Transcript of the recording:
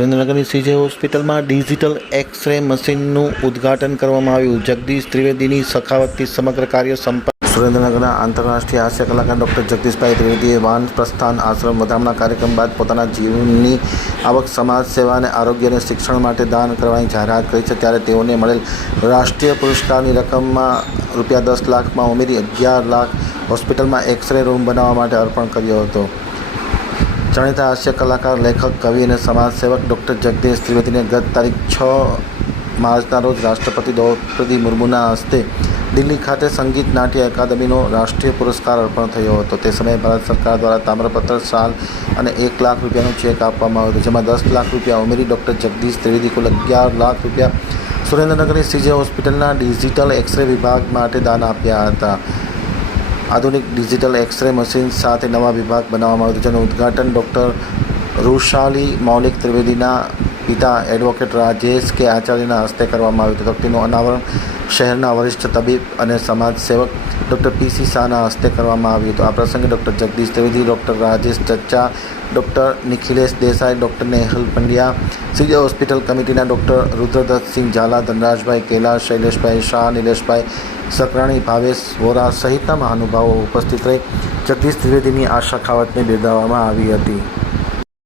સુરેન્દ્રનગરની CJ હોસ્પિટલમાં digital X ray મશીનનું ઉદ્ઘાટન કરવામાં આવ્યું. જગદીશ ત્રિવેદીની સખાવતથી સમગ્ર કાર્ય સંપન્ન. સુરેન્દ્રનગરના આંતરરાષ્ટ્રીય હાસ્ય કલાકાર ડૉક્ટર જગદીશભાઈ ત્રિવેદીએ વાન પ્રસ્થાન આશ્રમ વધામણા કાર્યક્રમ બાદ પોતાના જીવનની આવક સમાજ સેવા અને આરોગ્ય અને શિક્ષણ માટે દાન કરવાની જાહેરાત કરી છે. ત્યારે તેઓને મળેલ રાષ્ટ્રીય પુરસ્કારની રકમમાં રૂપિયા દસ લાખમાં ઉમેરી અગિયાર લાખ હોસ્પિટલમાં એક્સ રે રૂમ બનાવવા માટે અર્પણ કર્યો હતો. જાણીતા હાસ્ય કલાકાર, લેખક, કવિ અને સમાજસેવક ડૉક્ટર જગદીશ ત્રિવેદીને ગત તારીખ છ માર્ચના રોજ રાષ્ટ્રપતિ દ્રૌપદી મુર્મુના હસ્તે દિલ્હી ખાતે સંગીત નાટ્ય અકાદમીનો રાષ્ટ્રીય પુરસ્કાર અર્પણ થયો હતો. તે સમયે ભારત સરકાર દ્વારા તામ્રપત્ર, શાલ અને એક લાખ રૂપિયાનું ચેક આપવામાં આવ્યું હતું, જેમાં દસ લાખ રૂપિયા ઉમેરી ડૉક્ટર જગદીશ ત્રિવેદી, કુલ અગિયાર લાખ રૂપિયા સુરેન્દ્રનગરની સીજે હોસ્પિટલના ડિજિટલ એક્સરે વિભાગ માટે દાન આપ્યા હતા. આધુનિક ડિજિટલ એક્સરે મશીન સાથે નવા વિભાગ બનાવવામાં આવ્યો છે જેનું ઉદ્ઘાટન ડૉક્ટર રૂશાલી મૌલિક ત્રિવેદીના પિતા એડવોકેટ રાજેશ કે આચાર્યના હસ્તે કરવામાં આવ્યું હતું. તેનું અનાવરણ શહેરના વરિષ્ઠ તબીબ અને સમાજસેવક ડૉક્ટર પીસી શાહના હસ્તે કરવામાં આવ્યું હતું. આ પ્રસંગે doctor Jagdish Trivedi, doctor Rajesh Chachcha, doctor Nikhilesh Desai, doctor Nehal Pandya, CJ hospital કમિટીના ડૉક્ટર રુદ્રદત્તસિંહ ઝાલા, ધનરાજભાઈ કેલાશ શૈલેષભાઈ શાહ, નિલેશભાઈ સકરાણી, ભાવેશ વોરા સહિતના મહાનુભાવો ઉપસ્થિત રહી જગદીશ ત્રિવેદીની આ શખાવતને બિરદાવવામાં આવી હતી.